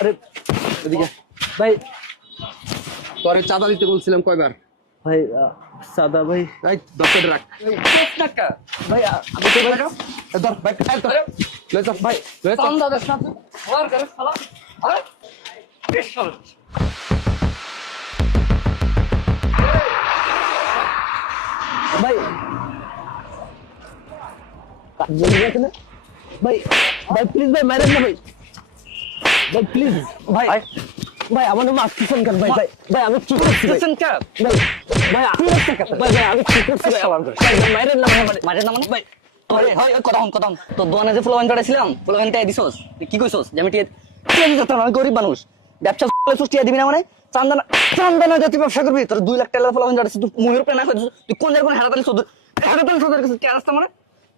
আরে এদিকে ভাই, তোরে চাঁদা দিতে বলছিলাম কয়বার? ভাই সাদা ভাই, এই 10 টাকা রাখ। 10 টাকা ভাই আমি তো ভাই এই ধর ভাই, এই ধর। লয়ে যা ভাই, লয়ে যা। চান্দা দেশ না ওর করে শালা। আরে বিশাল ভাই জলদি রাখেন না ভাই, ভাই প্লিজ ভাই মারেন না ভাই, ভাই প্লিজ ভাই, ভাই আমার মাফ করুন কেন ভাই, ভাই ভাই আমি কি করছি ভাই, স্টেশন কা ভাই ভাই ভাই ভাই আমি কি করছি ভাই, ভাই মারেন না ভাই, মারে না মানে ভাই আরে হয় কথা তো দোকানে যে ফ্লোয়ান চড়াইছিলাম ফ্লোয়ান টাই দিছস তুই কি কইছস যে আমি টিয়া দিতে না গরিব মানুষ ব্যবসা করলে টিয়া দিবি না মানে চান্দা না তুই ব্যবসা করবি তোর 2 লাখ টাকা ফ্লোয়ান চড়াইছিস তুই মুহির প্ল্যান করিস তুই কোন জায়গায় কোন হারাতালি সদর কাছে কি আসছে মানে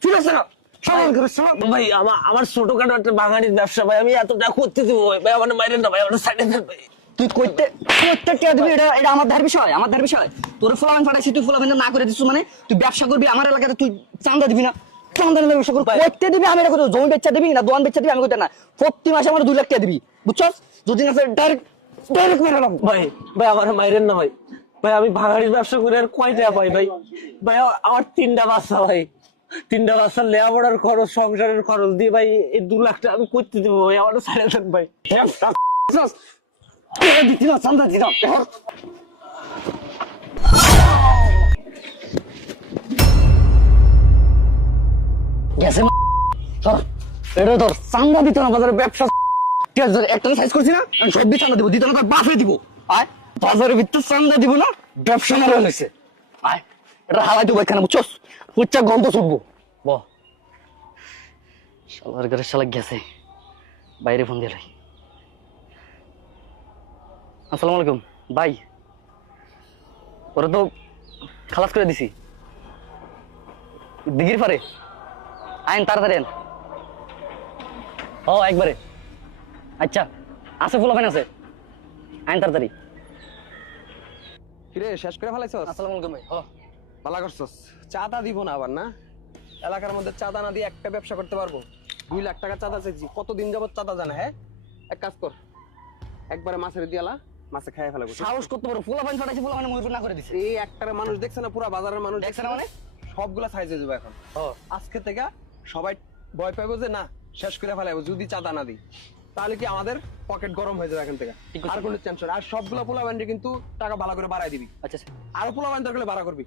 ঠিক আছে না সবাই করে সব ভাই আমার ছোটখাটো একটা বাঙালির ব্যবসা ভাই, আমি এত টাকা করতে দেবো ভাই, আমার মারেন না ভাই, আমার সাইডে দেন ভাই। তুই কইতে টিয়া দিবি এটা আমার ধার বিষয় তোর ফ্লোয়ান চড়াইছিস তুই ফ্লোয়ান না করে দিছিস মানে তুই ব্যবসা করবি আমার এলাকাতে তুই চান্দা দিবি না চান্দা নিলে ব্যবসা করবি করতে দিবি আমি এটা জমি বেচা দিবি না দোকান বেচা দিবি আমি কইতে না প্রতি মাসে আমার 2 লাখ টাকা দিবি বুঝছস যদি না ডাইরেক্ট মেরালাম ভাই ভাই আমার মাইরেন না ভাই, ভাই আমি ভাঙাড়ির ব্যবসা করে আর কয় টাকা পাই ভাই, ভাই আমার 3টা বাচ্চা ভাই, 3টা বাচ্চার লেখাপড়ার খরচ সংসারের খরচ দিয়ে ভাই এই 2 লাখ টাকা আমি করতে দেবো ভাই, আমার সাইডে দেন ভাই। দিতি না চান্দা দিতাম গেছে ধর এটা ধর চান্দা দিত না বাজারে ব্যবসা ঠিক আছে একটা সাইজ করছি না আমি সব দিয়ে চান্দা দিব দিত না তার বাপে দিব আয় বাজারের ভিতর চান্দা দিব না ব্যবসা মারা হয়েছে আয় এটা হালাই দেবো এখানে বুঝছস উচ্চা গন্ধ ছুটবো ব শালার ঘরে শালা গেছে বাইরে ফোন দিয়ে আসসালামু আলাইকুম ভাই ওরা তো খালাস করে দিছি দিঘির পারে আইন তাড়াতাড়ি আইন ও একবারে আচ্ছা আছে ফুলাফাইন আছে আইন তাড়াতাড়ি কিরে শেষ করে ফেলাইছস? আসসালামু আলাইকুম ভাই ভালো করছস। চাঁদা দিব না আবার না? এলাকার মধ্যে চাঁদা না দিয়ে একটা ব্যবসা করতে পারবো? 2 লাখ টাকা চাঁদা চাইছি, কতদিন যাবত চাঁদা জানা? হ্যাঁ এক কাজ কর, একবারে মাছের দিয়ালা মাছে খাইয়া ফেলাবো। সাহস করতে পারো ফুলাফাইন ছড়াইছে ফুলাফাইন মহিপুর না করে দিছে এই একটারে মানুষ দেখছে না, পুরা বাজারের মানুষ দেখছে না মানে সবগুলা সাইজ হয়ে যাবে এখন। আজকে থেকে সবাই ভয় পাইবো যে না শেষ করে ফেলাইবো যদি চাঁদা না দিই, তাহলে কি আমাদের পকেট গরম হয়ে যাবে এখান থেকে। ঠিক আছে। আর কোনো টেনশন, আর সবগুলা পোলা কিন্তু টাকা ভালো করে বাড়াই দিবি, আচ্ছা আরো পোলা দরকার হলে ভাড়া করবি।